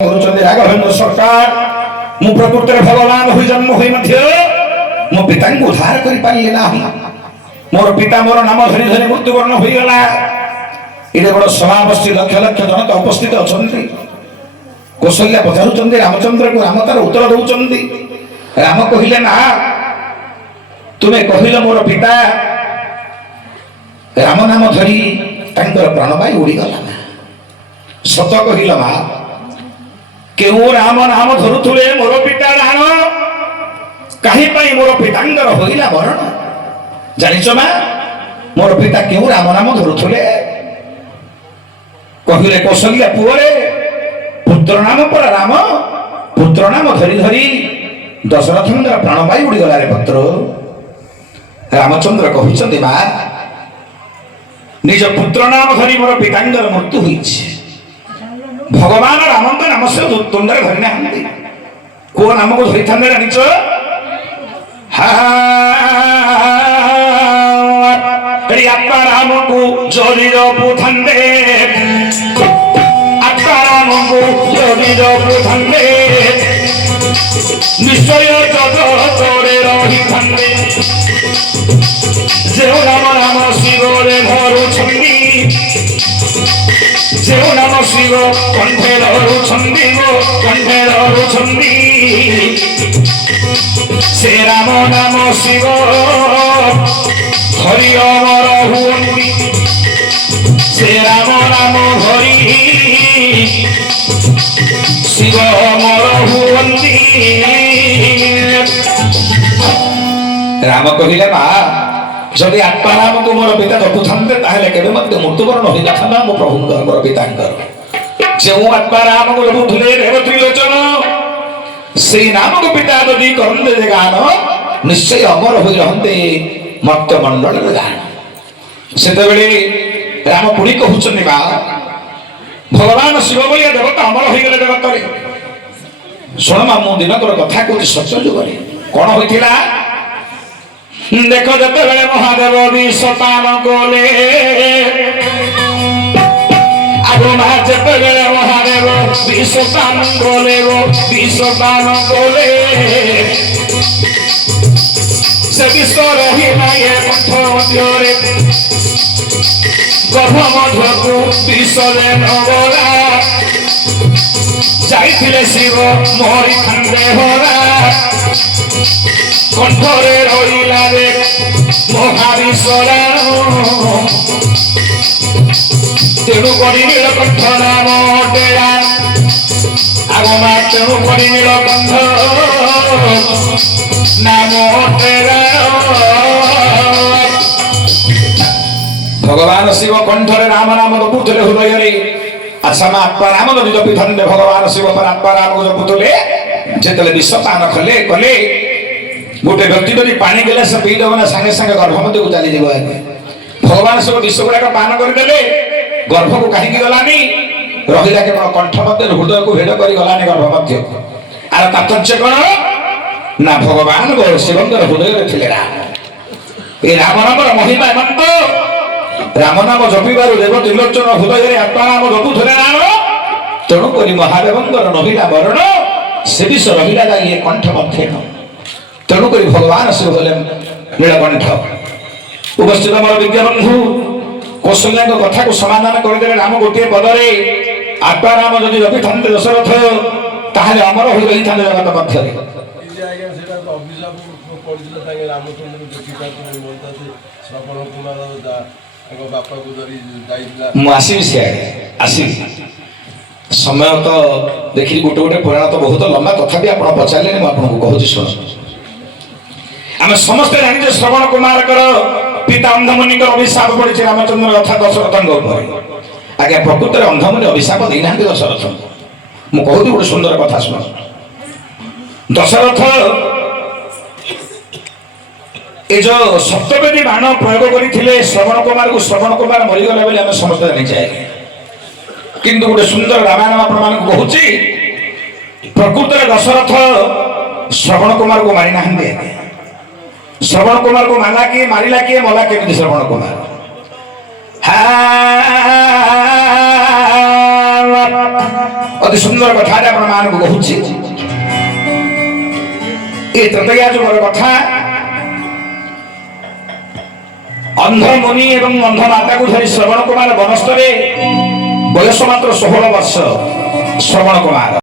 राघवेन्द्र सरकार मु प्रकृति भगवान हुई जन्म हुई मध्य मो पिता को उद्धार कर पारे ना मोर पिता मोर नाम धरी धरी मृत्युवर्ण हो गला। ये बड़ सभा बसी लक्ष लक्ष जनता उपस्थित अच्छा कौशल्या पचारुंट रामचंद्र को राम तार उत्तर दौरान राम कहले ना तुम्हें कहल मोर पिता राम नाम धरी प्राणवायु उड़ीगला सत कहल मा केउ राम नाम धरुले मोर पिता राण कहीं मोर पितांगर होइला मरण जानिच मा मोर पिता केउ राम नाम धरुले कहले कौशल्या पुअरे पुत्र नाम पर राम पुत्र नाम धरी धरी दशरथंगर प्राणवायु उड़ीगला रे पुत्र। रामचंद्र कहते मा निज पुत्र नाम धरी मोर पितांगर मृत्यु होइछि भगवान राम नाम से तुंडर धरी ना को नाम को धरी था जानिच आत्मा राम को जोड़ी पुथंदे आत्मा राम को जोड़ी पुथंदे निश्चय जगतरे रही थंदे जो राम राम शिवरे धरु जो नाम शिव कंठे धरुछंदी से राम नाम शिव हरि अमर हुअन्ति से राम नाम हरि शिव अमर हुअन्ति। राम कहले मा जदि आत्मा राम को मोर पिता जपुथान्ते ताहेले केबे मते मृत्युवरण होई जाथना मो प्रभुंकर मोर पितांकर जे आत्मा राम को जपुथले रेवती लोचन से नाम को पिता जदि करन्ते जे गान निश्चय अमर होई रहन्ते मत्त मंडल रे गान सेते बेले राम पुणी कहउछन बा भगवान शिव बोलिया देवता अमर होई गेले जगत रे सुन मा मो दिनकर कथा को सत्य जुगरे कोन होइथिला देखो जते बेले महादेव विषपान कोले आगो मा जते बेले महादेव विषपान कोले से विष रही नाये कंठ मध्यरे गर्भ मध्यकु विषरे नगला जाइथिले शिव मोरी खंडे भरा कंठरे रहिला रे महाविषरा तेणु करी नीलकंठ नाम डेरा आगमा तेणु करी नीलकंठ नाम डेरा। भगवान शिव कंठरे राम नाम जपुथले हृदय अच्छा मा आत्मा राम जदि जपिथन्ते भगवान शिव पर आत्मा राम को जपुथले जेतले विषपान कले कले गोटे व्यक्ति जदि पानी देले से पीदब ना संगे संगे गर्भ मध्य को चली जीव भगवान सब विष गुड़ाक पान करदेले गर्भ को कहीं गलानी रहिला केवल कंठ मध्य हृदय को भेद कर गलानी गर्भ मध्य आर तात्पर्य कौन ना भगवान शिवंकर हृदय थिले राम ए राम नाम महिमा एमंत राम नाम जपिबार देव त्रिलोचन हृदय आत्मा नाम जपुथले राम तेणु करी महादेवंकर नहिला मरण से विष रहिला जाइए कंठ मध्य तेणुक भगवान शिव बोले नीलकंठ उपस्थित मोर विद्याबंधु कौशल्या कथा को समाधान करदे राम गोटे पदरे आत्मा राम जदि जपि था दशरथ ताहले अमर हो रही था जगत मध्य समय तो देखी गोटे गोटे पुराण तो बहुत लंबा तथापि आप पचारे मुझे कहूँ शुण आम समस्ते जानी श्रवण कुमार पिता अंधमुनि अभिशाप पड़ी रामचंद्र कथा दशरथ आज्ञा प्रकृत में अंधमुनि अभिशाप देना दशरथ मुझे कहूँ गोटे सुंदर कथा शुण दशरथ ये जो सप्तवेदी बाण प्रयोग करते श्रवण कुमार को श्रवण कुमार मरीगला बोली आम समस्त जानी जाए किंतु गोटे सुंदर रामायण आप कहूँ प्रकृत में दशरथ श्रवण कुमार को मारी ना श्रवण कुमार को माना किए मारिला किए मला केमिति श्रवण कुमार ଅତି ସୁନ୍ଦର କଥାରେ ଆପଣ ମାନଙ୍କୁ କହୁଛି। ଏ ତ୍ରେତୟା ଯୁଗର କଥା। ଅନ୍ଧ ମୁନି ଏବଂ ଅନ୍ଧ ମାତାକୁ ଧରି ଶ୍ରବଣ କୁମାର ବନସ୍ତରେ ବୟସ ମାତ୍ର 16 ବର୍ଷ। ଶ୍ରବଣ କୁମାର